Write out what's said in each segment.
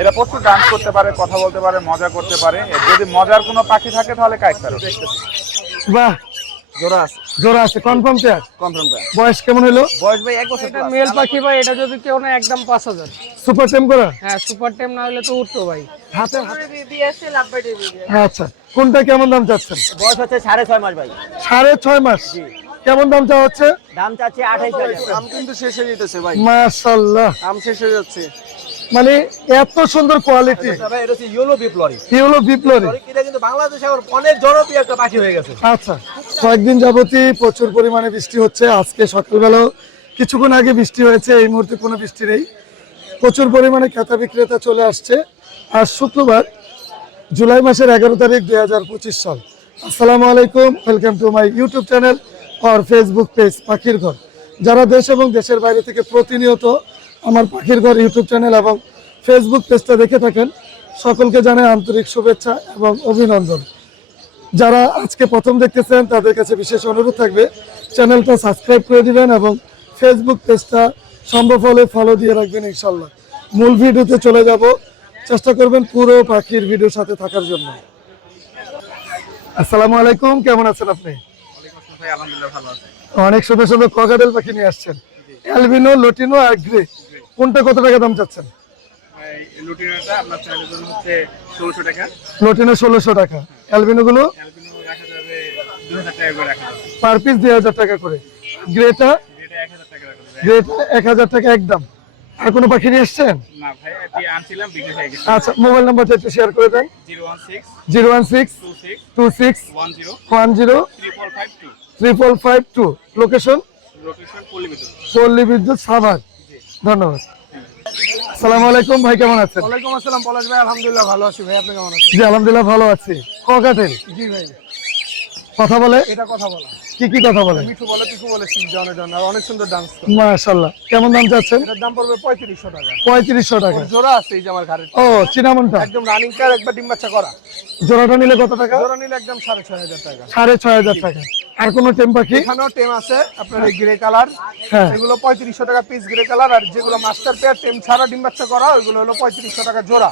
এরা প্রচুর ডান্স করতে পারে কথা বলতে পারে মজা করতে পারে। যদি মজার কোনো পাখি থাকে তাহলে কাইট প্যারট বাহ জোড়া আছে। জোড়া আছে কনফার্ম পেয়ার কনফার্ম প্যার বয়স কেমন হলো? বয়স ভাই এক বছর এটা মেল পাখি ভাই এটা যদি কেউ না একদম পাঁচ হাজার। সুপার টেম করা? হ্যাঁ সুপার টেম না হলে তো উঠতো ভাই। হাতে? আচ্ছা কোনটা কেমন দাম চাচ্ছেন? বয়স হচ্ছে সাড়ে ছয় মাস ভাই। সাড়ে ছয় মাস। কেমন দাম হচ্ছে? দাম চাচ্ছে আম কিন্তু শেষ হয়ে যেতেছে ভাই মাশাল্লাহ। আম শেষ হয়ে যাচ্ছে। মানে এত সুন্দর কোয়ালিটি ইয়েলো বিপ্লরি বিপ্লবী। এটা কিন্তু বাংলাদেশে এখন অনেক জনপ্রিয় একটা পাখি হয়ে গেছে। আচ্ছা কয়েকদিন যাবতই প্রচুর পরিমাণে বৃষ্টি হচ্ছে। আজকে সকালবেলাও কিছুক্ষণ আগে বৃষ্টি হয়েছে এই মুহূর্তে কোনো বৃষ্টি নেই। প্রচুর পরিমাণে ক্রেতা বিক্রেতা চলে আসছে। আর শুক্রবার জুলাই মাসের এগারো তারিখ দুই হাজার পঁচিশ সাল। আসসালামু আলাইকুম welcome to my YouTube channel R Facebook page পাখির ঘর। যারা দেশ এবং দেশের বাইরে থেকে প্রতিনিয়ত আমার পাখির ঘর ইউটিউব চ্যানেল এবং ফেসবুক পেজটা দেখে থাকেন। সকলকে জানাই আন্তরিক শুভেচ্ছা এবং অভিনন্দন। যারা আজকে প্রথম দেখতেছেন তাদের কাছে বিশেষ অনুরোধ থাকবে চ্যানেলটা সাবস্ক্রাইব করে দিবেন এবং ফেসবুক পেজটা সম্ভব হলে ফলো দিয়ে রাখবেন ইনশাল্লাহ মূল ভিডিওতে চলে যাব। চেষ্টা করবেন পুরো পাখির ভিডিওর সাথে থাকার জন্য। আসসালামু আলাইকুম কেমন আছেন আপনি? অনেক সুন্দর সুন্দর ককাটেল পাখি নিয়ে আসছেন। অ্যালবিনো লটিনো আর গ্রে। কোনটা কত টাকা দাম চাচ্ছেন? লটিনো ষোলোশো টাকা। অ্যালবিনো গুলো পার পিস দুই হাজার টাকা করে। গ্রেটা? গ্রেটা এক হাজার টাকা একদম। আর কোনো পাখি নিয়ে আসছেন? না ভাই এটি আনছিলাম বিক্রি গেছে। আচ্ছা মোবাইল নাম্বারটা একটু শেয়ার করে দেন। Zero one six two six one zero triple five two. Location Palli Bidyut Savar. ধন্যবাদ। আসসালামু আলাইকুম ভাই কেমন আছেন? ওয়ালাইকুম আসসালাম পলাশ ভাই আলহামদুলিল্লাহ ভালো আছি ভাই আপনি কেমন আছেন? জি আলহামদুলিল্লাহ ভালো আছি। ককাটেল। জি ভাই। কথা বলে। এটা কথা বলা। কি কি কথা বলে মিঠু বলে পিকু বলে শিখ জনে জন আর অনেক সুন্দর ডান্স করে। মাশাল্লাহ। কেমন দাম চাচ্ছেন? এটার দাম পড়বে পঁয়ত্রিশশো টাকা। পঁয়ত্রিশশো টাকা। জোড়া আছে এই যে আমার ঘাড়ে ও চিনামনটা। একদম রানিং কার একবার ডিম বাচ্চা করা। জোড়াটা নিলে কত টাকা? জোড়া নিলে একদম সাড়ে ছয় হাজার টাকা। সাড়ে ছয় হাজার টাকা। আর কোনো টেম পাখি এখানেও টেম আছে আপনার এই গ্রে কালার হ্যাঁ। এগুলো পঁয়ত্রিশশো টাকা পিস গ্রে কালার আর যেগুলো মাস্টার পেয়ার টেম ছাড়া ডিম বাচ্চা করা ওইগুলো হলো পঁয়ত্রিশশো টাকা জোড়া।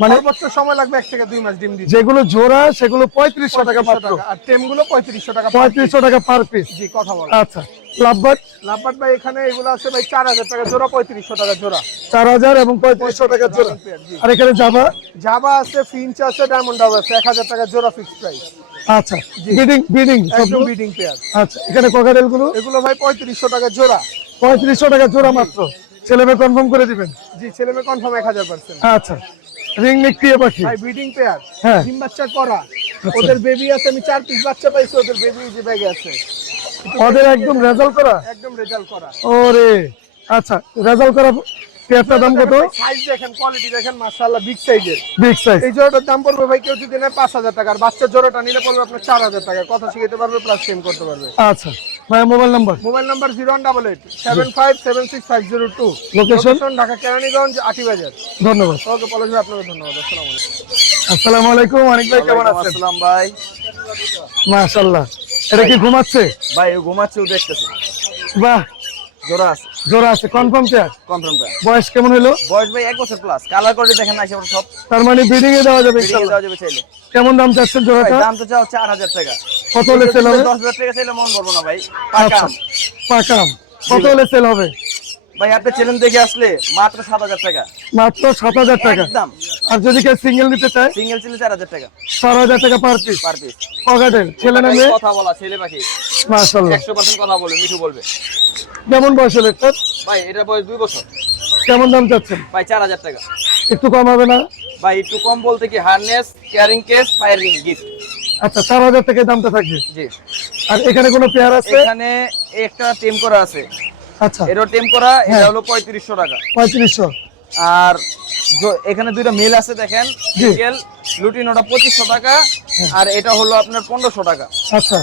মানে সর্বোচ্চ সময় লাগবে এক থেকে দুই মাস ডিম দিতে। যেগুলো জোড়া সেগুলো পঁয়ত্রিশশো টাকা 3500 মাত্র। আর টেমগুলো পঁয়ত্রিশশো টাকা। per পঁয়ত্রিশশো টাকা পার পিস জি কথা বলো। আচ্ছা লাভবাট? লাভবাট ভাই এখানে এগুলো আছে ভাই চার হাজার টাকা জোড়া পঁয়ত্রিশশো টাকা জোড়া। চার হাজার এবং পঁয়ত্রিশশো টাকা জোড়া। আর এখানে যাবা জাবা আছে ফিঞ্চ আছে ডায়মন্ড আছে এক হাজার টাকা জোড়া ফিক্সড প্রাইস আচ্ছা বিডিং বিডিং একদম বিডিং পেয়ার আচ্ছা এখানে গুলো? এগুলো ভাই পঁয়ত্রিশশো টাকা জোড়া। পঁয়ত্রিশশো টাকা জোড়া মাত্র। ছেলে মেয়ে কনফার্ম করে দিবেন? জি ছেলে মেয়ে কনফার্ম এক হাজার পার্সেন্ট আচ্ছা। রিং নেক টিয়ে পাখি। ভাই ব্রিডিং পেয়ার হ্যাঁ। ডিম বাচ্চা করা। ওদের বেবি আছে আমি চার পিস বাচ্চা পাইছি ওদের বেবি যে ব্যাগে আছে। ওদের একদম রেজাল্ট করা? একদম রেজাল্ট করা। ওরে আচ্ছা রেজাল্ট করা পেয়ারটার দাম কত? সাইজ দেখেন কোয়ালিটি দেখেন মাশাআল্লাহ বিগ সাইজের বিগ সাইজ এই জোড়াটার দাম পড়বে ভাই কেউ যদি নেয় পাঁচ হাজার টাকা আর বাচ্চার জোড়াটা নিলে পড়বে আপনার চার হাজার টাকা। কথা শিখাতে পারবে প্লাস সেম করতে পারবে। আচ্ছা। ভাই mobile number. Mobile number zero one double eight seven five seven six five zero two. Location Dhaka Keraniganj Ati Bazar ধন্যবাদ। ওকে পলাশ ভাই আপনাকে ধন্যবাদ। আসসালামু আলাইকুম। আসসালামু আলাইকুম অনেক ভাই কেমন আছেন? আসসালাম ভাই। মাশাআল্লাহ। এটা কি ঘুমাচ্ছে? ভাই ও ঘুমাচ্ছেও দেখতেছে। বাহ জোড়া আছে। জোড়া আছে কনফার্ম পেয়ার কনফার্ম প্যার বয়স কেমন হলো? বয়স ভাই এক বছর প্লাস কালার করে দেখেন না সব সব তার মানে বিডিং এ দেওয়া যাবে ইনশাআল্লাহ দেওয়া যাবে চাইলে। কেমন দাম চাচ্ছেন জোড়াটা? দাম তো চাও চার হাজার টাকা। কত হলে সেল হবে? দশ হাজার টাকা চাইলে মন করব না ভাই। আচ্ছা পাকাম পাকাম কত হলে সেল হবে? ভাই আপনি চ্যানেল দেখে আসলে মাত্র সাত হাজার টাকা। মাত্র সাত হাজার টাকা। একদম। আর যদি কেউ সিঙ্গেল নিতে চায় সিঙ্গেল চ্যানেল চার হাজার টাকা। চার হাজার টাকা পার পিস পার পিস পকেটের ছেলে না মেয়ে কথা বলা ছেলে পাখি। মাশাআল্লাহ। একশো পার্সেন্ট কথা বলবে মিঠু বলবে। কেমন বয়স হলো একটার? ভাই এটা বয়স দুই বছর। কেমন দাম চাচ্ছেন? ভাই চার হাজার টাকা। একটু কম হবে না? ভাই একটু কম বলতে কি harness carrying case firing gift আচ্ছা চার হাজার টাকা দামটা থাকবে? জি। আর এখানে কোনো পেয়ার আছে? এখানে একটা টিম করা আছে। আচ্ছা। এরও টেম করা এটা হ্যাঁ। হলো পঁয়ত্রিশশো টাকা। পঁয়ত্রিশশো। আর এখানে দুইটা মেল আছে দেখেন। লুটিনোটা পঁচিশশো টাকা আর এটা হলো আপনার পনেরোশো টাকা। আচ্ছা।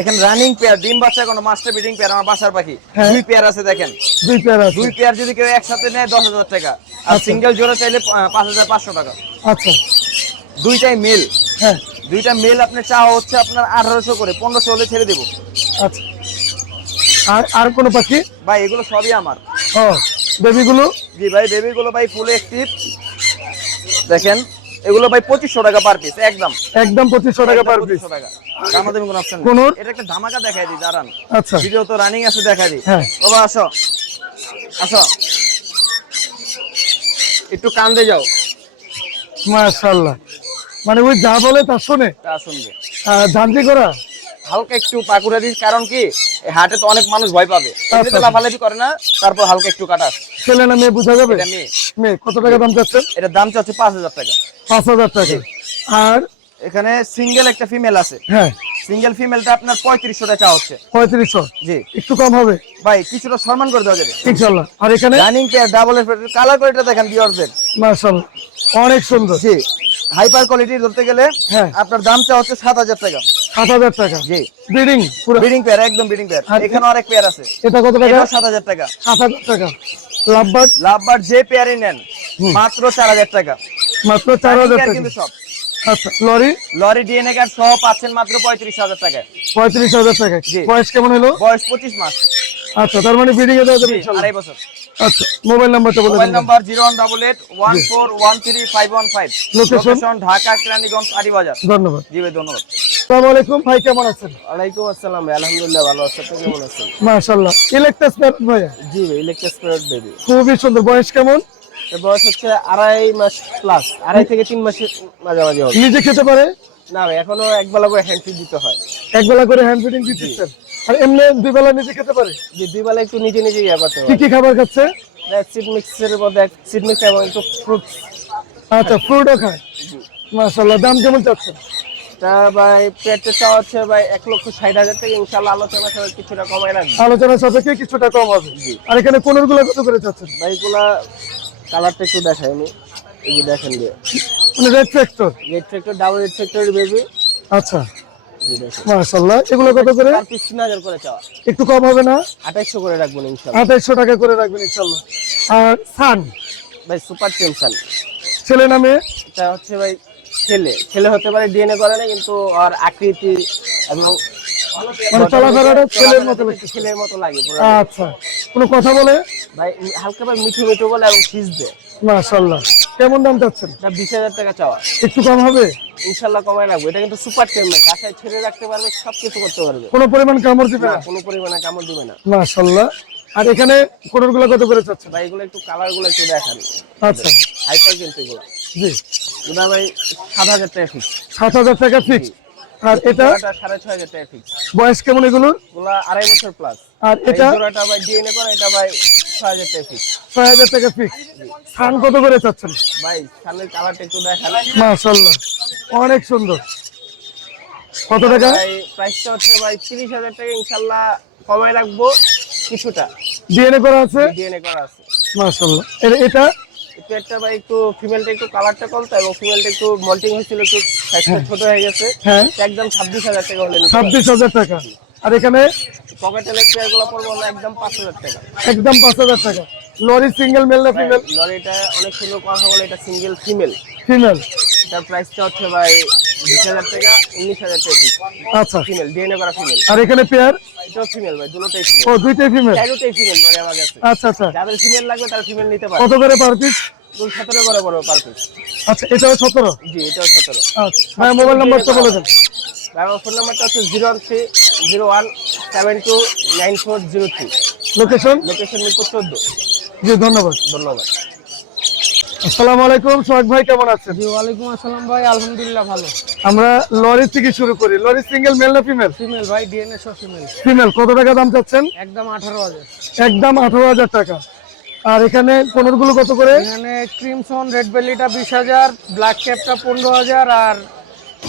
এখানে রানিং পেয়ার ডিম বাচ্চা কোনো মাস্টার ব্রিডিং পেয়ার আমার বাসার পাখি। হ্যাঁ। দুই পেয়ার আছে দেখেন। দুই পেয়ার আছে। দুই পেয়ার যদি কেউ একসাথে নেয় দশ হাজার টাকা। আর আচ্ছা। সিঙ্গেল জোড়া চাইলে পাঁচ হাজার পাঁচশো টাকা। আচ্ছা। দুইটাই মেল। হ্যাঁ। দুইটা মেল আপনার চাওয়া হচ্ছে আপনার আঠারোশো করে পনেরোশো হলে ছেড়ে দেবো। আচ্ছা। আর আর কোনো পাখি? ভাই এগুলো সবই আমার। ও বেবিগুলো? জি ভাই বেবিগুলো ভাই ফুল অ্যাক্টিভ দেখেন এগুলো ভাই পঁচিশশো টাকা পার পিস একদম। একদম পঁচিশশো টাকা পার পিস টাকা। দামাদামি কোনো অপশন কোনোর? এটা একটা ধামাকা দেখাই দিই দাঁড়ান। আচ্ছা। ভিডিও তো রানিং আছে দেখাই দিই। হ্যাঁ। বাবা আসো। আসো। একটু কান্দে যাও। মানে ওই যা বলে তা শোনে? তা শুনবে। করা? হালকা একটু পাকুড়া দিস কারণ কি? হাটে তো অনেক মানুষ ভয় পাবে। এমনিতে। লাফালাফি করে না তারপর হালকা একটু কাটাস ছেলে না মেয়ে বোঝা যাবে? মেয়ে। মেয়ে কত টাকা দাম চাচ্ছেন এটার দাম চাচ্ছে পাঁচ হাজার টাকা। পাঁচ হাজার টাকা। আর? এখানে সিঙ্গেল একটা ফিমেল আছে। হ্যাঁ। সিঙ্গেল ফিমেলটা আপনার পঁয়ত্রিশশো টাকা হচ্ছে। পঁয়ত্রিশশো? জি। একটু কম হবে? ভাই কিছুটা সম্মান করে দেওয়া যাবে। ইনশাল্লাহ। আর এখানে? Running pair double colour quality দেখেন বিয়ারদের মাশাল্লাহ। অনেক সুন্দর। জি। হাইপার কোয়ালিটি ধরতে গেলে হ্যাঁ। আপনার দামটা হচ্ছে সাত হাজার টাকা। সাত হাজার টাকা। জি। ব্রিডিং পুরো ব্রিডিং পেয়ার একদম ব্রিডিং পেয়ার এখানে অনেক পেয়ার আছে। এটা কত টাকা? সাত হাজার টাকা। সাত হাজার টাকা। লাভবার্ড লাভবার যে পেয়ারই নেন মাত্র চার হাজার টাকা। মাত্র চার হাজার টাকা। কিন্তু সব। আচ্ছা লরি? লরি ডিএনএ কার্ড সহ পাচ্ছেন মাত্র পঁয়ত্রিশ হাজার টাকায় পঁয়ত্রিশ হাজার টাকা। বয়স কেমন হলো? বয়স পঁচিশ মাস। আচ্ছা তার মানে ব্রিডিং এ দেওয়া যাবে আড়াই বছর। আচ্ছা মোবাইল নাম্বারটা বলে mobile number? Location Dhaka Keraniganj Aribazar ধন্যবাদ। জি ভাই ধন্যবাদ। আসসালামু আলাইকুম ভাই কেমন আছেন? ওয়ালাইকুম আসসালাম আলহামদুলিল্লাহ ভালো আছি। আপনি কেমন আছেন? মাশাআল্লাহ। ইলেকট্রাস প্যারট ভাইয়া? জি ভাই বেবি খুবই সুন্দর। বয়স কেমন? বয়স হচ্ছে আড়াই মাস প্লাস আড়াই থেকে তিন মাসের মাঝামাঝি হবে। নিজে খেতে পারে? না ভাই এখনও এক বেলা করে হ্যান্ড ফিড দিতে হয়। এক বেলা করে হ্যান্ড ফিডিং দিচ্ছেন আর এমনি দুই বেলা নিজে খেতে পারে? যে দুই বেলা একটু নিজে নিজে ইয়ে করতে কি কি খাবার খাচ্ছে? সিড মিক্সের মধ্যে সিড মিক্স এবং একটু ফ্রুটস আচ্ছা ফ্রুটও খায়। মাশাআল্লাহ দাম কেমন চাচ্ছেন তা ভাই পেটে চাওয়া হচ্ছে ভাই এক লক্ষ ষাট হাজার থেকে ইনশাল্লাহ আলোচনা করে কিছুটা কমাই রাখবে। আলোচনা সাপেক্ষে কিছুটা কম হবে? আর এখানে কোনরগুলো কত করে চাচ্ছেন? ভাই এগুলা কালারটা একটু দেখাই আমি এই যে দেখেন যে। Red factor red factor double red factor baby আচ্ছা। মাশাআল্লাহ। এগুলো কত করে? চার পিস করে চাওয়া। একটু কম হবে না? আঠাইশশো করে রাখবেন ইনশাল্লাহ। আঠাইশশো টাকা করে রাখবেন ইনশাল্লাহ। আর সান? ভাই সুপার টেনশন ছেলে নামে এটা হচ্ছে ভাই ছেলে। ছেলে হতে পারে ডিএনএ করে না কিন্তু আর আকৃতি এবং মানে চলাফেরাটা ছেলের মতো ছেলের মতো লাগে আচ্ছা। কোনো কথা বলে? ভাই হালকা ভাই মিঠু মিঠু বলে এবং ফিস দেয় মাশাআল্লাহ। কেমন দাম চাচ্ছেন? এটা বিশ হাজার টাকা চাওয়া। একটু কম হবে? ইনশাল্লাহ কমায় রাখব। এটা কিন্তু সুপার টেম্পার বাসায় ছেড়ে রাখতে পারবে সব কিছু করতে পারবে। কোনো পরিমাণ কামড় দিবে না? না কোনো পরিমাণে কামড় দিবে না। মাশাআল্লাহ। আর এখানে কোনরগুলো কত করে চাচ্ছেন? ভাই এগুলো একটু কালারগুলো একটু দেখান। আচ্ছা। হাইপার কিন্তু এগুলো। জি। এগুলো ভাই সাত হাজার টাকা ফিক্স সাত হাজার টাকা ফিক্স আর এটা? সাড়ে ছয় হাজার টাকা ফিক্স বয়স কেমন এগুলো? আড়াই বছর প্লাস আর এটা? জোড়াটা ভাই ডিএনএ করে এটা ভাই টাকা ফিক্স টাকা কত করে চাচ্ছেন? ভাই সামনের কালারটা একটু মাশাআল্লাহ। অনেক সুন্দর। কত টাকা? প্রাইসটা হচ্ছে ভাই তিরিশ হাজার টাকা ইনশাল্লাহ কমায় রাখব কিছুটা। ডিএনএ করা আছে? ডিএনএ করা আছে। মাশাআল্লাহ। এটা? একটা ভাই একটু ফিমেলটা একটু কালারটা কম তো এবং ফিমেলটা একটু মল্টিং হয়েছিল একটু সাইজটা ছোট হয়ে গেছে। হ্যাঁ। একদম ছাব্বিশ হাজার টাকা হলে ছাব্বিশ হাজার টাকা। আর এখানে? পকেটেলের পেয়ারগুলো পড়ব হলো একদম পাঁচ হাজার টাকা। একদম পাঁচ হাজার টাকা। লরি সিঙ্গেল মেল না ফিমেল লরিটা অনেক সুন্দর কথা বলে এটা সিঙ্গেল ফিমেল ফিমেল এটার প্রাইসটা হচ্ছে ভাই বিশ হাজার টাকা উনিশ হাজার টাকা আচ্ছা। ফিমেল ডিএনএ করা ফিমেল আর এখানে পেয়ার এটাও ফিমেল ভাই দুটোটাই ও দুইটাই ফিমেল চারোটাই ফিমেল মানে আমার কাছে। আচ্ছা আচ্ছা। যাদের ফিমেল লাগবে তারা ফিমেল নিতে পারে কত করে পার পিস সতেরো করে পড়বে পার পিস আচ্ছা এটাও সতেরো? জি এটাও সতেরো। আচ্ছা ভাই মোবাইল নাম্বারটা বলে দেন। ভাই আমার ফোন নাম্বারটা হচ্ছে zero three zero one seven two nine four zero three location location Mirpur চোদ্দ। জি ধন্যবাদ। ধন্যবাদ। আসসালামু আলাইকুম সোহাগ ভাই কেমন আছেন? জি ওয়ালাইকুম আসসালাম ভাই আলহামদুলিল্লাহ ভালো। আমরা লরি থেকে শুরু করি। লরি সিঙ্গেল মেল না ফিমেল? ফিমেল ভাই ডিএনএ সহ ফিমেল। ফিমেল কত টাকা দাম চাচ্ছেন? একদম আঠারো হাজার। একদম আঠারো হাজার টাকা। আর এখানে কোনরগুলো কত করে? এখানে ক্রিমসন রেড বেলিটা বিশ হাজার ব্ল্যাক ক্যাপটা পনেরো হাজার আর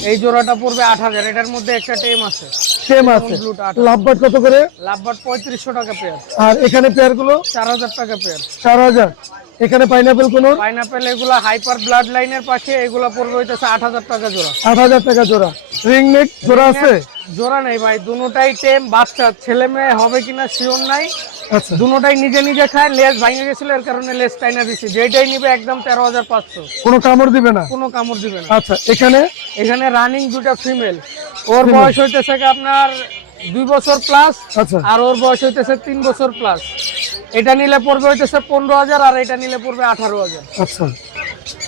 এই জোড়াটা পড়বে আট হাজার। এটার মধ্যে একটা টেম আছে। সেম আছে। লাভবাট কত করে? লাভবাট পঁয়ত্রিশশো টাকা পেয়ার আর এখানে পেয়ারগুলো? চার হাজার টাকা পেয়ার চার হাজার। এখানে পাইনাপেল কোন? পাইনাপেল এগুলা হাইপার ব্লাড লাইনের পাশে এগুলা পড়বে হইতেছে আট হাজার টাকা জোড়া। আট হাজার টাকা জোড়া। রিং নেক জোড়া আছে? জোড়া নেই ভাই দুটাই টেম বাচ্চা ছেলে মেয়ে হবে কিনা শিওর নাই। আচ্ছা। দুটাই নিজে নিজে খায় লেজ ভাঙে গেছিল এর কারণে লেজ টাইনা দিছি। যেটাই নিবে একদম তেরো হাজার পাঁচশো। কোনো কামড় দিবে না? কোনো কামড় দিবে না। আচ্ছা এখানে? এখানে রানিং দুটা ফিমেল ওর বয়স হইতেছে কি আপনার দুই বছর প্লাস আচ্ছা। আর ওর বয়স হইতেছে তিন বছর প্লাস এটা নিলে পড়বে হইতেছে পনেরো হাজার আর এটা নিলে পড়বে আঠারো হাজার। আচ্ছা।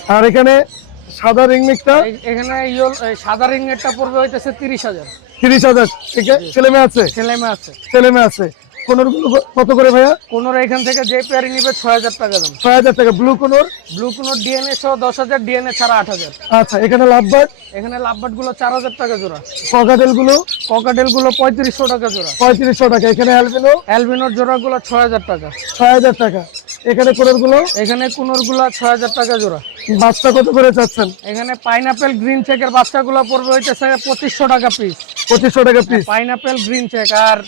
আর এখানে সাদা রিংমিকটা এই- এখানে ইয়োল সাদা রিংয়েরটা পড়বে হইতেছে তিরিশ হাজার। তিরিশ হাজার। ঠিক আছে? ছেলে মেয়ে আছে? ছেলেমেয়ে আছে। ছেলেমেয়ে আছে। কোনোর কত করে ভাইয়া? কোনোর এখান থেকে যে পেয়ারি নিবে ছয় হাজার টাকা দাম। ছয় হাজার টাকা। Blue conure? Blue conure DNA সহ দশ হাজার ডিএনএ ছাড়া আট হাজার। আচ্ছা এখানে লাভবার্ড? এখানে লাভবাটগুলো চার হাজার টাকা জোড়া। ককাটেলগুলো ককাটেলগুলো পঁয়ত্রিশশো টাকা জোড়া। পঁয়ত্রিশশো টাকা। এখানে অ্যালবিনো? অ্যালবিনোর জোড়া গুলো ছয় হাজার টাকা। ছয় হাজার টাকা। এখানে কোনোরগুলো এখানে কুনোরগুলা ছয় হাজার টাকা জোড়া। বাচ্চা কত করে চাচ্ছেন? এখানে পাইনাপেল গ্রিন চেকের বাচ্চাগুলো পড়বে হইতেছে পঁচিশশো টাকা পিস। পঁচিশশো টাকা পিস। পাইনাপেল গ্রিন চেক আর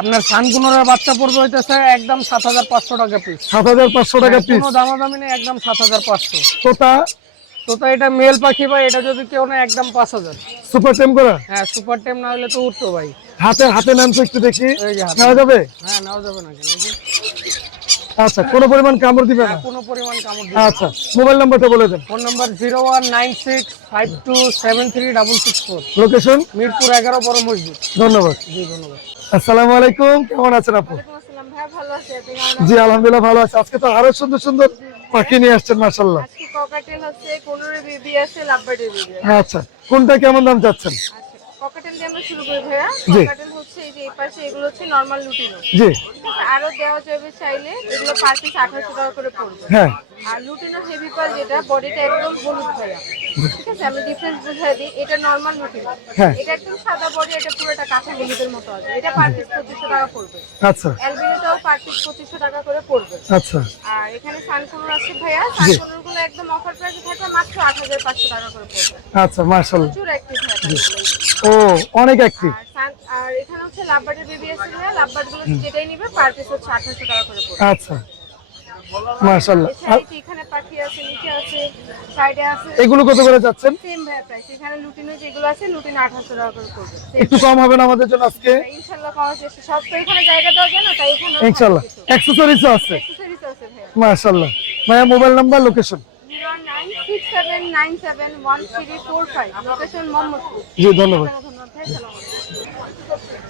আপনার সানকুনোরের বাচ্চা পড়বে হইতেছে একদম সাত হাজার পাঁচশো টাকা পিস সাত হাজার পাঁচশো টাকা পিস কোনো দামাদামি নেই একদম সাত হাজার পাঁচশো। তোতা? তো তো এটা মেল পাখি ভাই এটা যদি কেউ না একদম পাঁচ হাজার। সুপার টেম করা? হ্যাঁ সুপার টেম না হলে তো উঠতো ভাই। হাতে হাতে নাম তো একটু দেখি। নেওয়া যাবে? হ্যাঁ নেওয়া যাবে না কেন আচ্ছা কোনো পরিমাণ কামড় দিবে না? কোনো পরিমাণ কামড় আচ্ছা মোবাইল নাম্বারটা বলে দেন। Phone number zero one nine six five two seven three double six four. Location Mirpur এগারো বড় মসজিদ। ধন্যবাদ। জি ধন্যবাদ। আসসালামু আলাইকুম কেমন আছেন আপু? জি আলহামদুলিল্লাহ ভালো আছে। আজকে তো আরও সুন্দর সুন্দর পাখি নিয়ে আসছেন আছে আচ্ছা কোনটা কেমন দাম চাচ্ছেন? আচ্ছা ককাটেল দিয়ে আমরা শুরু করি ভাইয়া। ককাটেল হচ্ছে এই যে এই পাশে এগুলো হচ্ছে নর্মাল লুটিনো। জি। আরও দেওয়া যাবে চাইলে এগুলো পার পিস টাকা করে পড়বে। হ্যাঁ। আর লুটিনো হেভি পাল যেটা বডিটা একদম হলুদ ভাইয়া। ঠিক আছে? আমি ডিফারেন্স বুঝাই দিই এটা নর্মাল লুটিনো। হ্যাঁ। এটা একদম সাদা বডি এটা পুরোটা কাঁচা মতো আছে। এটা পার পিস পঁচিশশো টাকা পড়বে। আচ্ছা। অ্যালবিনোটাও পার পিস পঁচিশশো টাকা করে পড়বে। আচ্ছা। আর এখানে সানকুনুর আছে ভাইয়া। সানকুনুরগুলো একদম অফার প্রাইসে থাকবে মাত্র আট হাজার পাঁচশো টাকা করে পড়বে। আচ্ছা প্রচুর অ্যাক্টিভ হয় ও অনেক অ্যাক্টিভ আর এখানে হচ্ছে লাভবার্ডের বেবি আছে ভাইয়া লাভবার্ডগুলো যেটাই নিবে পার পিস হচ্ছে আঠারোশো টাকা করে পড়বে। আচ্ছা। মাশাল্লাহ এখানে পাখি আছে নিচে আছে সাইডে আছে। এগুলো কত করে যাচ্ছেন? সেম ভাইয়া প্রাইস এখানে লুটিনো যেগুলো আছে লুটিনো আঠারোশো টাকা করে পড়বে। একটু কম হবে না আমাদের জন্য আজকে? ইনশাল্লাহ পাওয়ার চেষ্টা সব তো এখানে জায়গা দেওয়া যায় না তাই এখানে ইনশাল্লাহ অ্যাক্সেসরিজও আছে। অ্যাক্সেসরিজ আছে ভাইয়া। মাশাল্লাহ ভাইয়া mobile number location nine six seven nine seven one three four five. Location জি ধন্যবাদ। ধন্যবাদ ভাই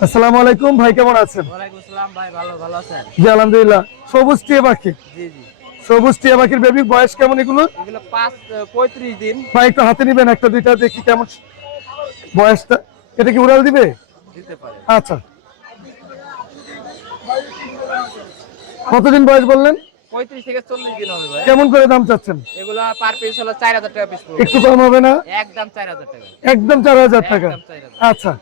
আসসালামু আলাইকুম ভাই কেমন আছেন? ওয়ালাইকুম আসসালাম ভাই ভালো ভালো আছেন? জি আলহামদুলিল্লাহ। সবুজ টিয়া পাখি? জি জি। সবুজ টিয়া পাখির বেবি বয়স কেমন এগুলো? পঁয়ত্রিশ দিন। ভাই একটু হাতে নিবেন একটা দুইটা দেখি কেমন বয়সটা। এটা কি উড়াল দিবে? আচ্ছা। কতদিন বয়স বললেন? পঁয়ত্রিশ থেকে চল্লিশ দিন হবে ভাই। কেমন করে দাম চাচ্ছেন? এগুলো পার পিস হলো চার হাজার টাকা পিস পড়বে। একটু কম হবে না? একদম চার হাজার টাকা। আচ্ছা।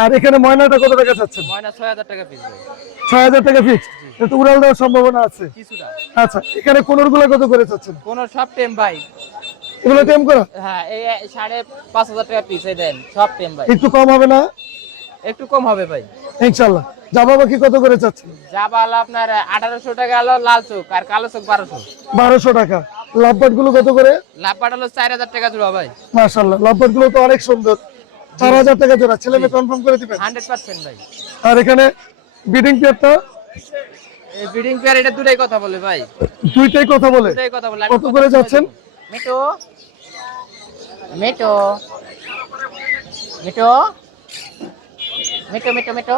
আর এখানে ময়নাটা কত টাকা চাচ্ছেন? ময়না টাকা পিস ভাই। টাকা উড়াল দেওয়ার সম্ভাবনা আছে। কিছুটা। আচ্ছা এখানে কোনোরগুলো কত করে চাচ্ছেন? কোন সব টেম ভাই। এগুলো টেম করা? হ্যাঁ এই সাড়ে পাঁচ হাজার টাকা পিস এই দেন সব টেম ভাই। একটু কম হবে না? একটু কম হবে ভাই। জাবা বাকি কত করে চাচ্ছেন? জাবা হলো আপনার আঠারোশো টাকা হলো লাল চোখ আর কালো চোখ বারোশো। বারোশো টাকা। লাভবাটগুলো কত করে? লাভবাট হলো চার হাজার টাকা জোড়া ভাই। মাশাল্লাহ লাভবাটগুলো তো অনেক সুন্দর। চার হাজার টাকা জোড়া। ছেলে মেয়ে কনফার্ম করে দিবেন? হান্ড্রেড পার্সেন্ট ভাই। আর এখানে বিডিং পেয়ারটা ব্রিডিং পেয়ার এটা দুটাই কথা বলে ভাই। দুইটাই কথা বলে। দুটাই কথা বলে। কত করে যাচ্ছেন? মিটো মিটো মিটো মিটো মিটো মিটো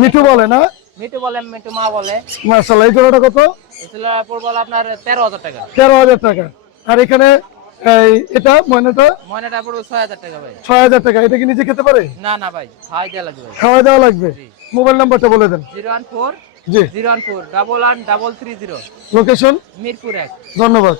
মিঠু বলে না? মিটু বলে মিটু মা বলে। এই জোড়াটা কত? এগুলো পড়ব হলো আপনার তেরো হাজার টাকা। তেরো হাজার টাকা। আর এখানে এই এটা ময়নাটা? ময়নাটা পড়ব ছয় হাজার টাকা ভাই। ছয় হাজার টাকা এটা কি নিজে খেতে পারে? না না ভাই খাওয়াই দেওয়া লাগবে খাওয়া দাওয়া লাগবে? মোবাইল নাম্বারটা বলে দেন। জিরো ওয়ান ফোর জি। Zero one four double one double three zero. Location Mirpur ধন্যবাদ।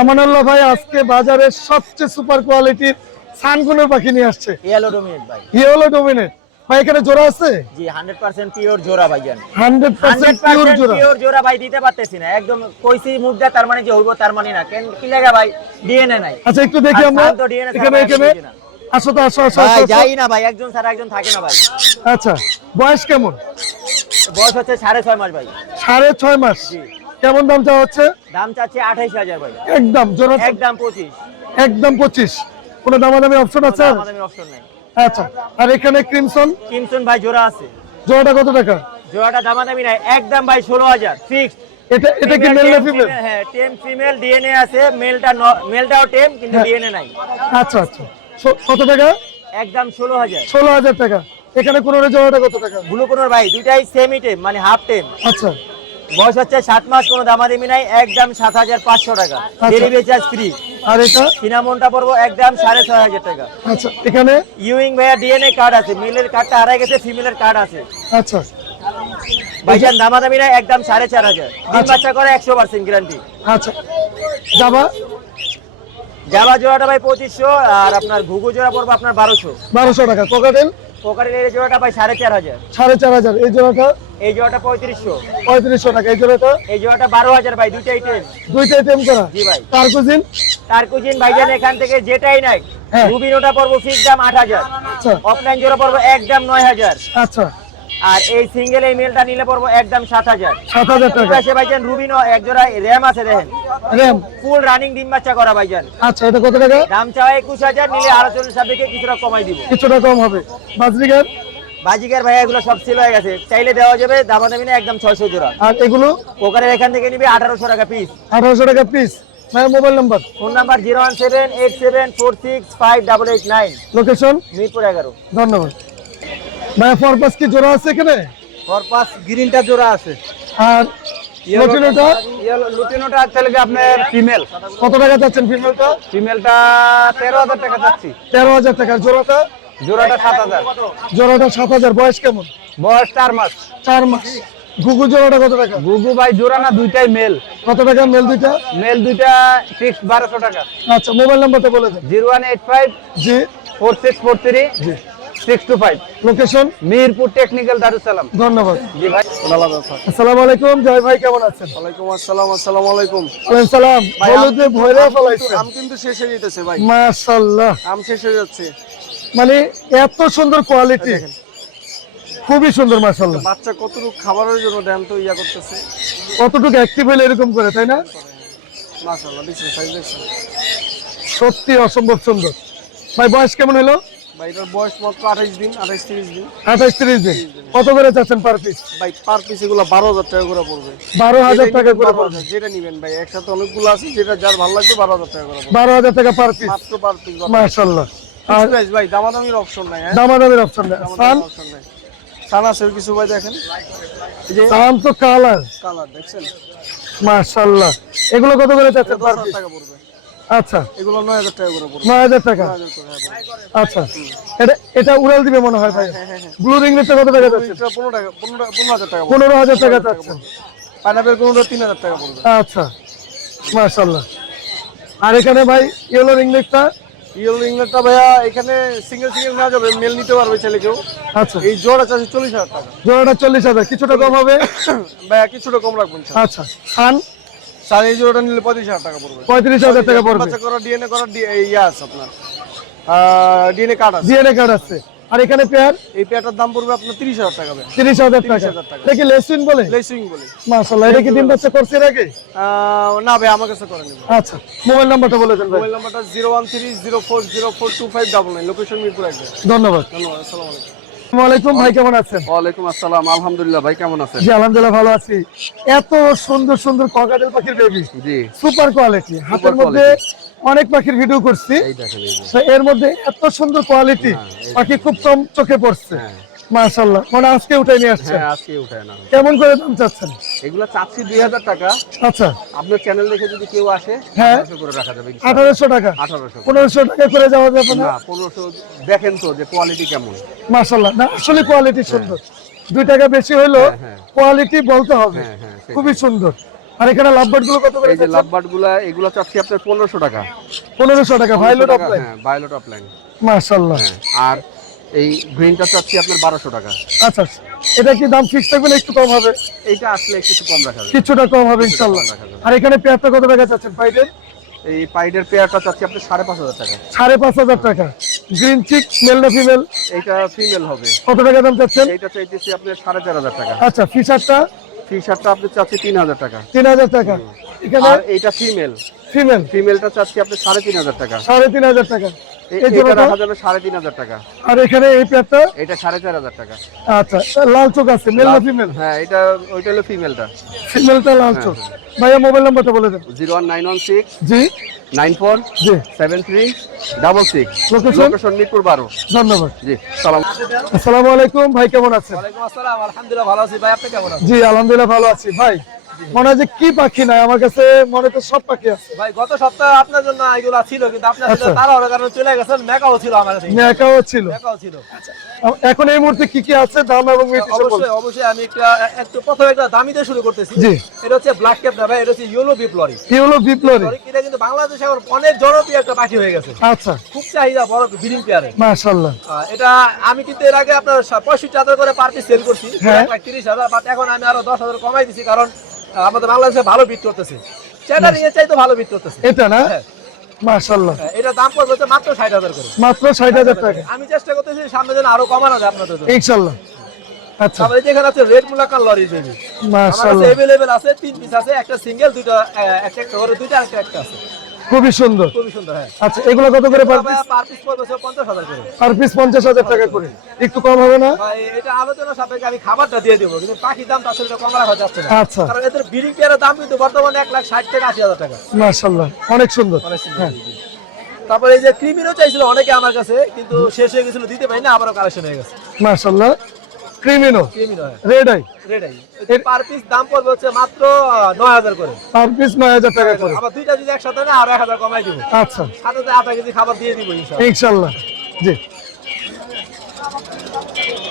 আমানুল্লাহ ভাই আজকে বাজারের সবচেয়ে সুপার কোয়ালিটির সানগুনের পাখি নিয়ে আসছে। ইয়েলো ডোমিনেট ভাই। ইয়েলো ডোমিনেট ভাই এখানে জোড়া আছে? জি হান্ড্রেড পার্সেন্ট পিওর জোড়া ভাইজান হান্ড্রেড পার্সেন্ট হান্ড্রেড পিওর জোড়া। পিওর জোড়া ভাই দিতে পারতেছি না। একদম কইছি মুখ দেয় তার মানে যে হইব তার মানে না। কেন কি লাগা ভাই? ডিএনএ নাই। আচ্ছা একটু দেখি আমরা। এখানে এখানে। আসো তো আসো আসো ভাই। যাই না ভাই একজন ছাড়া একজন থাকে না ভাই। আচ্ছা বয়স কেমন? বয়স হচ্ছে সাড়ে ছয় মাস ভাই। সাড়ে ছয় মাস। কেমন দাম চাওয়া হচ্ছে? দাম চাচ্ছে আঠাইশ হাজার ভাই। একদম জোড়া একদম পঁচিশ। একদম পঁচিশ। কোনো দামাদামি অপশন আছে? আমাদের অপশন নাই। আচ্ছা আর এখানে ক্রিমসন? কিমসন ভাই জোড়া আছে। জোড়াটা কত টাকা? জোড়াটা দামাদামি নাই একদম ভাই ষোলো হাজার ফিক্সড এটা এটা কি মেল না ফিমেল হ্যাঁ টেম ফিমেল ডিএনএ আছে মেলটা মেলটাও টেম কিন্তু হ্যাঁ। ডিএনএ নাই। আচ্ছা আচ্ছা। কত টাকা? একদম ষোলো হাজার। ষোলো হাজার টাকা। এখানে কোন জোড়াটা কত টাকা? ব্লু কোনোর ভাই দুইটাই সেমি টেম মানে হাফ টেম আচ্ছা। বয়স হচ্ছে সাত মাস কোনো দামাদামি নাই একদম সাত হাজার পাঁচশো টাকা। ডেলিভারি চার্জ ফ্রি আর এটা? সিনামনটা পড়ব একদম সাড়ে ছয় হাজার টাকা। আচ্ছা এখানে? ইউইং ভাইয়া ডিএনএ কার্ড আছে মেলের কার্ডটা হারাই গেছে ফিমেলের কার্ড আছে। আচ্ছা। ভাইজান দামাদামি নাই একদম সাড়ে চার হাজার। তিন বাচ্চা করে একশো পার্সেন্ট গ্যারান্টি আচ্ছা। যাবা? জাবা জোড়াটা ভাই পঁচিশশো আর আপনার ঘুঘু জোড়া পড়ব আপনার বারোশো। বারোশো টাকা। কোকাটেল? এই জোড়াটা ভাই সাড়ে চার হাজার। সাড়ে চার হাজার। এই জোড়াটা? এই জোড়াটা পঁয়ত্রিশশো। পঁয়ত্রিশশো টাকা। এই জোড়াটা? এই জোড়াটা বারো হাজার ভাই দুইটাই আইটেম দুইটা আইটেম করা? জি ভাই। তার কুজিন ভাইজান এখান থেকে যেটাই নাই হ্যাঁ। রুবিনোটা পড়ব ফিক্স দাম আট হাজার। আচ্ছা। অফলাইন জোড়া পড়ব একদম নয় হাজার। আচ্ছা। আর এই সিঙ্গেল এই মেলটা নিলে পড়ব একদম সাত হাজার। সাত হাজার টাকা। পাশে ভাইজান রুবিনো এক জোড়া র্যাম আছে দেখেন। র্যাম ফুল রানিং ডিম বাচ্চা করা ভাইজান। আচ্ছা এটা কত টাকা? দাম চাওয়া একুশ হাজার নিলে আরও চল্লিশ সাপেক্ষে কিছুটা কমাই দিব। কিছুটা কম হবে। বাজরিগার? বাজিকার ভাই এগুলো সব সেল হয়ে গেছে। চাইলে দেওয়া যাবে দামা দামি না একদম ছয়শো জোড়া। আর এগুলো? ওখানে এখান থেকে নিবে আঠারোশো টাকা পিস আঠারোশো টাকা পিস ভাইয়ের mobile number phone number zero one seven eight seven four six five double eight nine location Mirpur এগারো। ধন্যবাদ। ভাইয়া ফরপাস কি জোড়া আছে এখানে? পারপাস গ্রিনটা জোড়া আছে। আর লটিনোটা লুটিনোটা আসলে আপনার ফিমেল কত টাকা যাচ্ছেন ফিমেলটা ফিমেলটা তেরো হাজার টাকা যাচ্ছি তেরো হাজার টাকা। জোড়াটা? জোড়াটা সাত হাজার। জোড়াটা সাত হাজার। বয়স কেমন? বয়স চার মাস। চার মাস। গুগু জোড়াটা কত টাকা? গুগু ভাই জোড়া না দুইটাই মেল কত টাকা মেল দুইটা? মেল দুইটা ফিক্স বারোশো টাকা। আচ্ছা মোবাইল নাম্বারটা বলে দেন। জিরো ওয়ান এইট ফাইভ জি। ফোর সিক্স ফোর থ্রি জি। Six two five location Mirpur technical Darussalam ধন্যবাদ। জি ভাই। আসসালামু আলাইকুম জয় ভাই কেমন আছেন? ওয়ালাইকুম আসসালাম আসসালামু আলাইকুম। ওয়ালাইকুম সালাম। হলুদে ভৈরা ফলাইছেন আম কিন্তু শেষ হয়ে যেতেছে ভাই। মাশাআল্লাহ। আম শেষ হয়ে যাচ্ছে। মানে এত সুন্দর কোয়ালিটি খুবই সুন্দর মাশাআল্লাহ। বাচ্চা কতটুকু খাবারের জন্য দেন তো ইয়া করতেছে। কতটুকু অ্যাক্টিভ হলে এরকম করে তাই না? মাশাআল্লাহ সাইজ সত্যি অসম্ভব সুন্দর। ভাই বয়স কেমন হলো? ভাই এটার বয়স মাত্র আঠাইশ দিন আঠাইশ তিরিশ দিন। কত করে চাচ্ছেন পার পিস ভাই পার পিস এগুলো টাকা করে পড়বে। বারো হাজার যেটাই টাকা করে 12,000 যেটা নিবেন ভাই একসাথে অনেকগুলো আছে যেটা যার ভালো লাগবে টাকা করে পড়বে। বারো হাজার টাকা পার পিস মাত্র পার পিস মাশাআল্লাহ। আর ভাই দামাদামির অপশন নাই হ্যাঁ? অপশন নেই। সান দামাদামির অপশন নাই। সান আছে কিছু ভাই দেখেন। সান তো কালার কালার দেখছেন? মাশাআল্লাহ। এগুলো কত করে চাচ্ছেন পার পিস টাকা পড়বে। আচ্ছা। এগুলো নয় হাজার টাকা করে পড়বে। নয় হাজার টাকা? হ্যাঁ। আচ্ছা। এটা এটা উড়াল দিবে মনে হয় ভাই? ব্লু রিংনেটটা কত টাকা যাচ্ছে? এটা পনেরো টাকা পনেরো টাকা- পনেরো হাজার টাকা যাচ্ছে। পাইনাপেল কোনোটা তিন হাজার টাকা পড়বে। আচ্ছা। মাশাআল্লাহ। আর এখানে ভাই ইয়েলো রিংনেটটা ইয়েলো ইংল্যান্ডটা ভাইয়া এখানে সিঙ্গেল সিঙ্গেল নেওয়া যাবে মেল নিতে পারবে ছেলে কেউ। আচ্ছা। এই জোড়া চল্লিশ হাজার টাকা। জোড়াটা চল্লিশ হাজার কিছুটা কম হবে? ভাইয়া কিছুটা কম রাখবেন আচ্ছা। সান স্যার এই জোড়াটা নিলে পঁয়ত্রিশ হাজার টাকা পড়বে। পঁয়ত্রিশ হাজার টাকা পড়বে। বাচ্চা করা ডিএনএ করা ইয়ে আছে আপনার। ডিএনএ কার্ড আছে। ডিএনএ কার্ড আছে। আর এখানে পেয়ার এই পেয়ারটার দাম পড়বে আপনার তিরিশ হাজার টাকা ভাই। তিরিশ হাজার টাকা। 30,000 টাকা। দেখি লেসুইন বলে? লেসুইং বলে। মাশাআল্লাহ এটা কি দিন বাচ্চা করছে এর না ভাই আমার কাছে করে নেবে আচ্ছা মোবাইল নাম্বারটা বলে দেন ভাই। মোবাইল নাম্বারটা zero one three zero four zero four two five double nine location Mirpur একদম ধন্যবাদ। ধন্যবাদ আসসালামু আলাইকুম। আসসালামু ভাই কেমন আছেন? ওয়ালাইকুম আসসালাম আলহামদুলিল্লাহ ভাই কেমন আছেন? জি আলহামদুলিল্লাহ ভালো আছি। এত সুন্দর সুন্দর ককাটেল পাখির বেবি জি। সুপার কোয়ালিটি হাতের মধ্যে অনেক পাখির ভিডিও করছি। এর মধ্যে এত সুন্দর কোয়ালিটি পাখি খুব কম চোখে পড়ছে। মাশাআল্লাহ। মানে আজকে উঠে নিয়ে আসছে হ্যাঁ আজকে উঠায় না। কেমন করে দাম চাচ্ছেন? এগুলো চাচ্ছি দুই হাজার টাকা। আচ্ছা। আপনার চ্যানেল দেখে যদি কেউ আসে হ্যাঁ। করে রাখা যাবে আঠারোশো টাকা? আঠারোশো। পনেরোশো টাকা করে যাওয়া যাবে না? না পনেরোশো দেখেন তো যে কোয়ালিটি কেমন। মাশাআল্লাহ। না আসলে কোয়ালিটি সুন্দর। দুই টাকা বেশি হলো হ্যাঁ। কোয়ালিটি বলতে হবে। হ্যাঁ, হ্যাঁ, খুবই সুন্দর। আর এখানে লাভবার্ডগুলো কত করে এই যে লাভবার্ডগুলা এগুলো চাচ্ছি আপনার পনেরোশো টাকা। পনেরোশো টাকা ভাইলোট অফলাইন হ্যাঁ ভায়োলেট অফলাইন মাশাআল্লাহ। হ্যাঁ আর এই গ্রিনটা চাচ্ছি আপনার বারোশো টাকা। আচ্ছা এটা কি দাম ফিক্স থাকবে না একটু কম হবে? এইটা আসলে কিছু কম রাখা যাবে। কিছুটা কম হবে ইনশাল্লাহ। আর এখানে পেয়ারটা কত টাকা চাচ্ছেন পাইটের এই পাইডের পেয়ারটা চাচ্ছি আপনার সাড়ে পাঁচ হাজার টাকা। সাড়ে পাঁচ হাজার টাকা। গ্রিন চিক মেল না ফিমেল এইটা ফিমেল হবে। কত টাকা দাম চাচ্ছেন? এইটা চাইতেছি আপনার সাড়ে চার হাজার টাকা। আচ্ছা ফিশারটা? ফি শার্টটা আপনি চাচ্ছি তিন হাজার টাকা। তিন হাজার টাকা। এখানে? এইটা ফিমেল ফিমেল ফিমেলটা চাচ্ছি আপনি সাড়ে তিন হাজার টাকা। সাড়ে তিন হাজার টাকা। এই জোড়াটা রাখা যাবে সাড়ে তিন হাজার টাকা। আর এখানে এই পেয়ারটা এটা সাড়ে চার হাজার টাকা। আচ্ছা লাল চোখ আছে মেল না ফিমেল? হ্যাঁ এটা ওইটা হলো ফিমেলটা। ফিমেলটা লাল চোখ। ভাইয়া মোবাইল নাম্বারটা বলে দেন। Zero one nine one six জি। নাইন ফোর জি। Seven three double six. Location? Location Mirpur বারো। ধন্যবাদ। জি সালাম। আসসালামু আলাইকুম ভাই কেমন আছেন? ওয়ালাইকুম আসসালাম আলহামদুলিল্লাহ ভালো আছি। ভাই আপনি কেমন আছেন? জি আলহামদুলিল্লাহ ভালো আছি। ভাই মনে হয় যে কি পাখি নাই? আমার কাছে মনে তো সব পাখি আছে। ভাই গত সপ্তাহে আপনার জন্য এগুলা ছিল কিন্তু আপনার আচ্ছা। তারা কারণে চলে গেছেন মেকাও ছিল আমার কাছে। মেকাও ছিল। মেকাও ছিল। এখন এই মুহূর্তে কি কি আছে দাম এবং অবশ্যই অবশ্যই আমি একটা একটু প্রথমে একটা দামি দিয়ে শুরু করতেছি। জি। এটা হচ্ছে ব্ল্যাক ক্যাপ না ভাই এটা হচ্ছে ইয়েলো বিপ লরি কি হলো বিপ্লবী এটা কিন্তু বাংলাদেশে এখন অনেক জনপ্রিয় একটা পাখি হয়ে গেছে। আচ্ছা। খুব চাহিদা বড় বিডিং পেয়ারে মাশাল্লাহ এটা আমি কিন্তু এর আগে আপনার সা- পঁয়ষট্টি হাজার করে পার পিস সেল করছি। হ্যাঁ। এক লাখ তিরিশ হাজার বাট এখন আমি আরও দশ হাজার কমাই দিছি কারণ আমাদের বাংলাদেশে ভালো বিক্রি করতেছে। চেনা নিয়ে চাই তো ভালো বিক্রি করতেছে। এটা না? মাশাআল্লাহ। হ্যাঁ, এটা দাম পড়বে মাত্র ষাট হাজার করে। মাত্র ষাট হাজার টাকা। আমি চেষ্টা করতেছি সামনে যেন আরও কমানো যায় আপনাদের জন্য। ইনশাআল্লাহ। আচ্ছা। তারপরে যেখানে আছে রেড মুলাকার লরি বেবি মাশাআল্লাহ। আছে তিন পিস আছে একটা সিঙ্গেল দুইটা একটা একটা করে দুইটা একটা একটা আছে। খুবই সুন্দর। হ্যাঁ। আচ্ছা এগুলো কত করে পার পিস পঞ্চাশ হাজার টাকা করে। একটু কম হবে না? এটা আলোচনা সাপেক্ষে আমি খাবারটা দিয়ে দেবো কিন্তু পাখির দাম আসলে এটা কম রাখা যাচ্ছে না। আচ্ছা। কারণ এদের বিডিং পেয়ারের দাম কিন্তু বর্তমানে এক লাখ ষাট থেকে আশি হাজার টাকা। মাশাল্লাহ অনেক সুন্দর। অনেক সুন্দর। তারপরে এই যে ক্রিমিনও চাইছিল অনেকে আমার কাছে কিন্তু শেষ হয়ে গেছিল দিতে পারি না আবারও কালেকশন হয়ে গেছে। মাশাল্লাহ creamino. Red eye red eye per piece দাম পড়বে হচ্ছে মাত্র নয় হাজার করে। পার পিস নয় হাজার টাকা করে। আবার দুইটা যদি একসাথে না আর 1000 কমাই দিব। আচ্ছা। সাথে সাথে আধা কেজি খাবার দিয়ে দিব ইনশাআল্লাহ। ইনশাআল্লাহ। জি।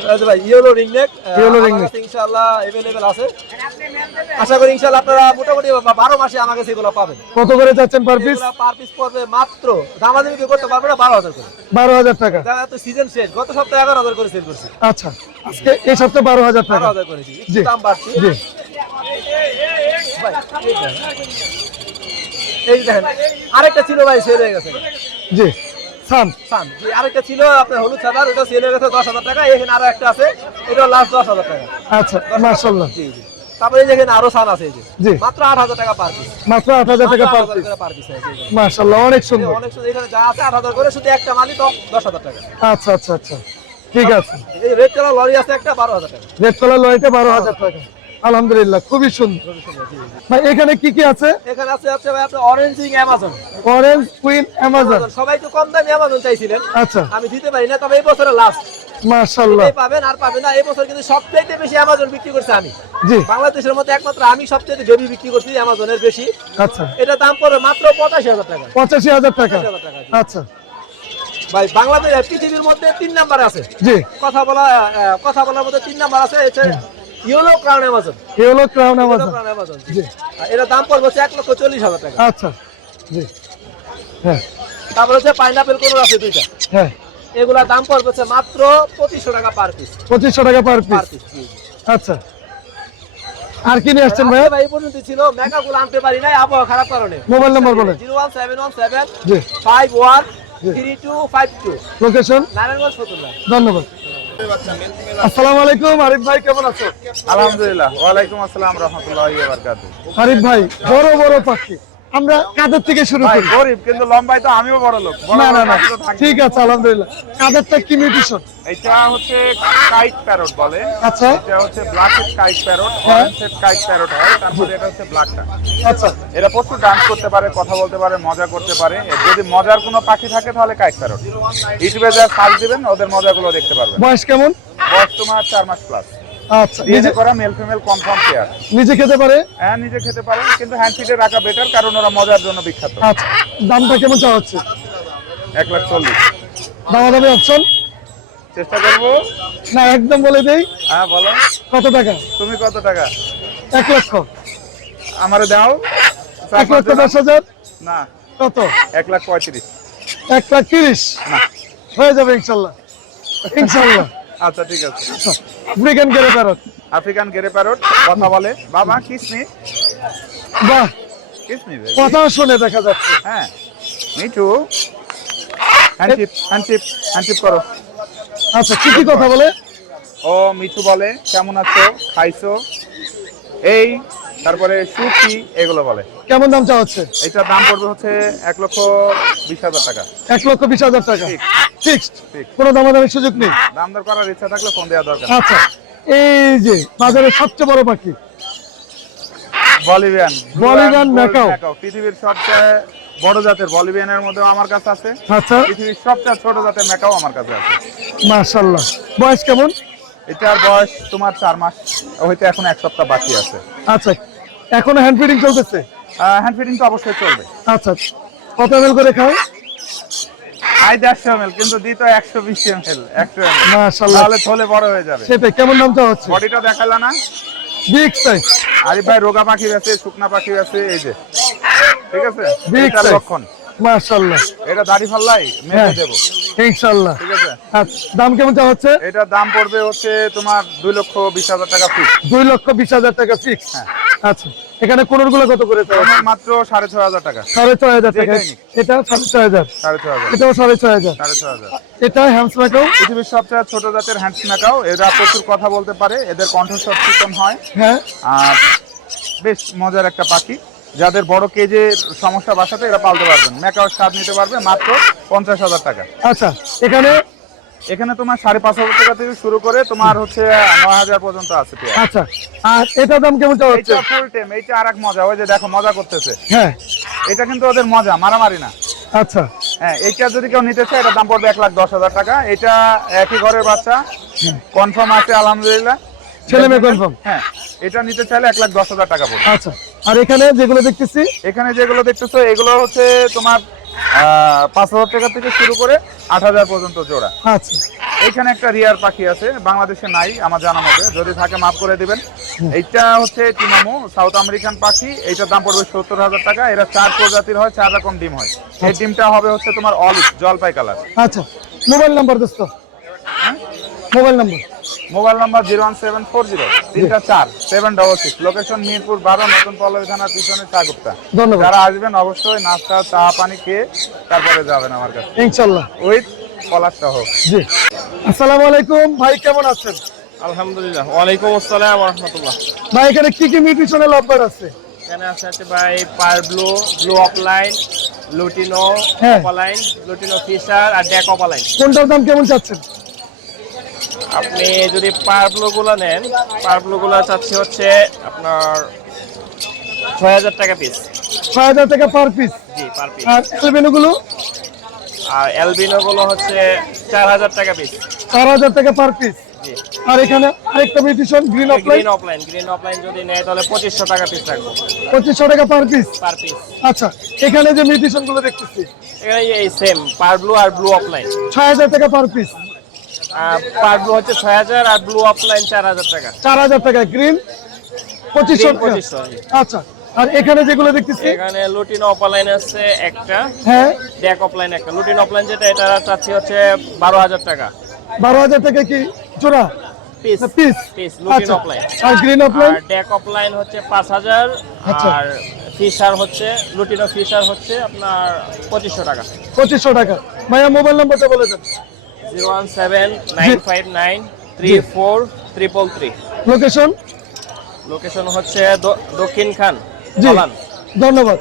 এই যে ভাই ইয়েলো রিংনেক Yellow ringneck। ইনশাআল্লাহ अवेलेबल আছে আশা করি ইনশাআল্লাহ আপনারা মোটামুটি বা- বারো মাসে আমার কাছে এগুলো পাবেন কত করে যাচ্ছেন পার পিস এগুলো পার পিস পড়বে মাত্র দামাদামি কেউ করতে পারবে না বারো হাজার করে বারো হাজার টাকা দেখা তো সিজন শেষ গত সপ্তাহে এগারো হাজার করে সেল করছি আচ্ছা আজকে এই সপ্তাহে বারো হাজার বারো টাকা হাজার করেছি একটু জি দাম বাড়ছে জি ভাই, এই দেখেন। এই দেখেন আরেকটা ছিল ভাই সেল হয়ে গেছে জি সান সান জি আরেকটা ছিল আপনার হলুদ সাদার ওটা সেল হয়ে গেছে দশ হাজার টাকা এখানে আরও একটা আছে এটা লাস্ট দশ হাজার টাকা। আচ্ছা মাশাল্লাহ জি জি। তারপরে এই এখানে আরও সান আছে এই যে। জি। মাত্র আট হাজার টাকা পার পিস মাত্র আট হাজার টাকা পার পিস পিস মাশাল্লাহ অনেক সুন্দর। অনেক সুন্দর এখানে যা আছে আট হাজার করে শুধু একটা মালি তো দশ হাজার টাকা। আচ্ছা আচ্ছা আচ্ছা। ঠিক আছে। এই রেড কালার লরি আছে একটা বারো হাজার টাকা। রেড কালার বারো হাজার টাকা। আলহামদুলিল্লাহ খুবই সুন্দর। ভাই এখানে কি কি আছে? এখানে আছে হচ্ছে ভাই আপনার অরেঞ্জিং অ্যামাজন। অরেঞ্জ কুইন অ্যামাজন। সবাই তো কম দামে অ্যামাজন চাইছিলেন। আচ্ছা। আমি দিতে পারি না তবে এই বছরের লাস্ট মাশাল্লাহ এটাই পাবেন আর পাবেন না এই বছর কিন্তু সবচেয়ে বেশি অ্যামাজন বিক্রি করছে আমি। জি। বাংলাদেশের মধ্যে একমাত্র আমি সবচেয়ে বেবি বিক্রি করছি অ্যামাজনের বেশি। আচ্ছা। এটা দাম পড়বে মাত্র পঁচাশি হাজার টাকা। পঁচাশি হাজার টাকা। আচ্ছা। ভাই বাংলাদেশ পৃথিবীর মধ্যে তিন নাম্বার আছে। জি। কথা বলা কথা বলার মধ্যে তিন নাম্বার আছে yellow crown Amazon yellow crown Amazon জি। এটার দাম পড়বে এক লক্ষ চল্লিশ হাজার টাকা। আচ্ছা। জি। হ্যাঁ। তারপর হচ্ছে পাইনাপেল কোন আছে দুইটা। হ্যাঁ। এগুলা দাম পড়বে হচ্ছে মাত্র পঁচিশশো টাকা পার পিস পঁচিশশো টাকা পার পিস আচ্ছা। আর কি নিয়ে আসছেন ভাই এই পর্যন্ত ছিল। মেকাগুলো আনতে পারি নাই আবহাওয়া খারাপ কারণে। মোবাইল নাম্বার বলেন। Zero one seven one seven জি। Five one three two five two. Location Narayanganj Fatullah ধন্যবাদ। আসসালামু আলাইকুম আরিফ ভাই কেমন আছো? আলহামদুলিল্লাহ ওয়ালাইকুম আসসালাম রহমতুল্লাহ আরিফ ভাই বড় বড় পাখি। আমরা কাদের থেকে শুরু করি? গরিব কিন্তু লম্বাই তো আমিও বড় লোক। না না না। ঠিক আছে আলহামদুলিল্লাহ। কাদেরটা কি মিউটেশন এটা হচ্ছে কাইট প্যারট বলে। আচ্ছা। এটা হচ্ছে ব্ল্যাক কাইট প্যারট হ্যাঁ। অরেঞ্জ কাইট প্যারট হয়। তারপরে এটা হচ্ছে ব্ল্যাকটা আচ্ছা। এরা প্রচুর ডান্স করতে পারে কথা বলতে পারে মজা করতে পারে। যদি মজার কোনো পাখি থাকে তাহলে কাইট প্যারট ইউটিউবে যা সার্চ দিবেন ওদের মজাগুলো দেখতে পারবেন। বয়স কেমন? বয়স তোমার চার মাস প্লাস আচ্ছা নিজে ডিএনএ করা মেল ফিমেল কনফার্ম পেয়ার নিজে খেতে পারে? হ্যাঁ নিজে খেতে পারে কিন্তু হ্যান্ড রাখা বেটার কারণ ওরা মজার জন্য বিখ্যাত। আচ্ছা দামটা কেমন চাওয়া হচ্ছে? এক লাখ চল্লিশ। দামাদামি অপশন চেষ্টা করব? না একদম বলে দেই। হ্যাঁ বলো। কত টাকা? তুমি কত টাকা? এক লক্ষ। আমারে দাও। এক লক্ষ দশ হাজার। না। কত? এক লাখ পঁয়ত্রিশ। এক লাখ তিরিশ? হয়ে যাবে ইনশাল্লাহ। ইনশাল্লাহ। আচ্ছা ঠিক আছে। African grey parrot African grey parrot কথা বলে। বাবা কিসমি বাহ। কিসমি কথা শুনে দেখা যাচ্ছে। হ্যাঁ। মিঠু হ্যান্ডচিপ হ্যান্ডচিপ হ্যান্ডচিপ করো। আচ্ছা কি কি কথা বলে? ও মিঠু বলে কেমন আছো? খাইছো? এই তারপরে সুখী এগুলো বলে। কেমন দাম চাওয়া হচ্ছে? এটার দাম পড়বে হচ্ছে এক লক্ষ বিশ হাজার টাকা। এক লক্ষ বিশ হাজার টাকা। ফিক্সড। কোনো দামাদামির সুযোগ নেই? দাম দর করার ইচ্ছা থাকলে ফোন দেওয়া দরকার। আচ্ছা এই যে বাজারের সবচেয়ে বড় পাখি। বলিভিয়ান। Bolivian macaw. পৃথিবীর সবচেয়ে বড় জাতের বলিভিয়ানের মধ্যে আমার কাছে আছে। আচ্ছা। পৃথিবীর সবচেয়ে ছোট জাতের ম্যাকাও আমার কাছে আছে। মাশাল্লাহ বয়স কেমন? এটার বয়স তোমার চার মাস হইতে এখন এক সপ্তাহ বাকি আছে। আচ্ছা এখনও হ্যান্ড ফিডিং চলতেছে? হ্যান্ড ফিডিং তো অবশ্যই চলবে। আচ্ছা কত এমএল করে খায় আই দেড়শো এম এল কিন্তু দিত একশো বিশ এম এল একশো এম এল তাহলে থলে বড় হয়ে যাবে। সেটাই কেমন দাম চাওয়া হচ্ছে বডিটা দেখালা না। বিগ সাইজ আরিফ ভাই রোগা পাখি আছে শুকনা পাখি আছে এই যে। ঠিক আছে? এটার লক্ষণ। মাশাআল্লাহ। এটা দাড়ি ফাল্লাই হ্যাঁ মেপে দেবো। ইনশাআল্লাহ। ঠিক আছে? আচ্ছা দাম কেমন চাওয়া হচ্ছে? এটার দাম পড়বে হচ্ছে তোমার দুই লক্ষ বিশ হাজার টাকা ফিক্স লক্ষ হাজার টাকা ফিক্স হ্যাঁ। আচ্ছা এখানে কোনোরগুলো কত করে মাত্র সাড়ে ছয় হাজার টাকা। সাড়ে ছয় হাজার টাকা। এটা সাড়ে ছয় হাজার। সাড়ে ছয় হাজার। এটাও সাড়ে ছয় হাজার। সাড়ে ছয় হাজার। এটা হ্যামসমাকেও পৃথিবীর সবচেয়ে ছোট জাতের হ্যান্ডস মেকাও এরা প্রচুর কথা বলতে পারে। এদের কণ্ঠস্বর চিকন হয়। হ্যাঁ। আর বেশ মজার একটা পাখি। যাদের বড় কেজের সমস্যা বাসাতে এরা পালতে পারবেন। মেকাও স্বাদ নিতে পারবে মাত্র পঞ্চাশ হাজার টাকা। আচ্ছা এখানে? এখানে তোমার সাড়ে পাঁচ হাজার টাকা থেকে শুরু করে তোমার হচ্ছে নয় হাজার পর্যন্ত আছে আচ্ছা আর এটার দাম কেমন হচ্ছে? ফুল টাইম এইটা আর এক মজা ওই যে দেখো মজা করতেছে। হ্যাঁ। এটা কিন্তু ওদের মজা মারামারি না। আচ্ছা। হ্যাঁ এটা যদি কেউ নিতে চায় এটার দাম পড়বে এক লাখ দশ হাজার টাকা। এটা একই ঘরের বাচ্চা। কনফার্ম আছে আলহামদুলিল্লাহ। ছেলে মেয়ে confirm? হ্যাঁ এটা নিতে চাইলে এক লাখ দশ হাজার টাকা পড়বে। আচ্ছা। আর এখানে যেগুলো দেখতেছি? এখানে যেগুলো দেখতেছো এগুলো হচ্ছে তোমার পাঁচ হাজার টাকা থেকে শুরু করে আট হাজার পর্যন্ত জোড়া। আচ্ছা। এইখানে একটা রিয়ার পাখি আছে বাংলাদেশে নাই আমার জানা মতে। যদি থাকে মাফ করে দিবেন। এইটা হচ্ছে টিমামো সাউথ আমেরিকান পাখি। এইটার দাম পড়বে সত্তর হাজার টাকা। এরা চার প্রজাতির হয় চার রকম ডিম হয়। এই ডিমটা হবে হচ্ছে তোমার অলিভ জলপাই কালার। আচ্ছা। মোবাইল নাম্বার দোস্ত। Mobile number? Mobile number zero one seven four zero তিনটা চার seven double six. Location Mirpur বারো নতুন পল্লবী থানার পিছনে চাগুপ্তা। ধন্যবাদ। যারা আসবেন অবশ্যই নাস্তা চা পানি খেয়ে তারপরে যাবেন আমার কাছে। ইনশাল্লাহ। উইথ পলাশ সহ জি। আসসালামু আলাইকুম ভাই কেমন আছেন? আলহামদুলিল্লাহ। ওয়ালাইকুম আসসালাম রহমতুল্লাহ। ভাই এখানে কি কি নিউট্রিশনাল অফার আছে? এখানে আছে হচ্ছে ভাই পার ব্লু ব্লু অফলাইন লুটিনো হ্যাঁ। অপালাইন লুটিনো ফিশার আর ডেক অপালাইন কোনটার দাম কেমন চাচ্ছেন? আপনি যদি পার ব্লু গুলো নেন পার ব্লু গুলো চাচ্ছি হচ্ছে আপনার ছয় হাজার টাকা পিস ছয় হাজার টাকা পার পিস জি পার পিস আর এলবেনো গুলো আর অ্যালবিনো গুলো হচ্ছে চার হাজার টাকা পিস চার হাজার টাকা পার পিস আর এখানে আরেকটা mutation green opaline green opaline green opaline যদি নেয় তাহলে পঁচিশশো টাকা পিস রাখব পঁচিশশো টাকা পার পিস পার পিস আচ্ছা এখানে যে মিউট্রিশনগুলো দেখতেছি। এই সেম পার ব্লু আর ব্লু অফলাইন ছয় হাজার টাকা পার পিস পার ব্লু হচ্ছে ছয় হাজার আর ব্লু অফলাইন চার হাজার টাকা। চার হাজার টাকা গ্রিন পঁচিশশো 2500, আচ্ছা আর এখানে যেগুলো দেখতেছি? এখানে লুটিন অফলাইন আছে একটা হ্যাঁ। ডেক অফলাইন একটা। লুটিন অফলাইন যেটা এটা চাচ্ছি হচ্ছে বারো হাজার টাকা। বারো হাজার টাকা কি জোড়া? পিস পিস পিস লুটিন আচ্ছা অফলাইন আর গ্রিন অফলাইন আর ডেক অফলাইন হচ্ছে পাঁচ হাজার আচ্ছা। আর ফিশার হচ্ছে লুটিনো ফিশার হচ্ছে আপনার পঁচিশশো টাকা। পঁচিশশো টাকা। ভাইয়া মোবাইল নাম্বারটা বলে দেন। Zero one seven nine five nine three four triple three location location হচ্ছে দক্ষিণ খান ধন্যবাদ।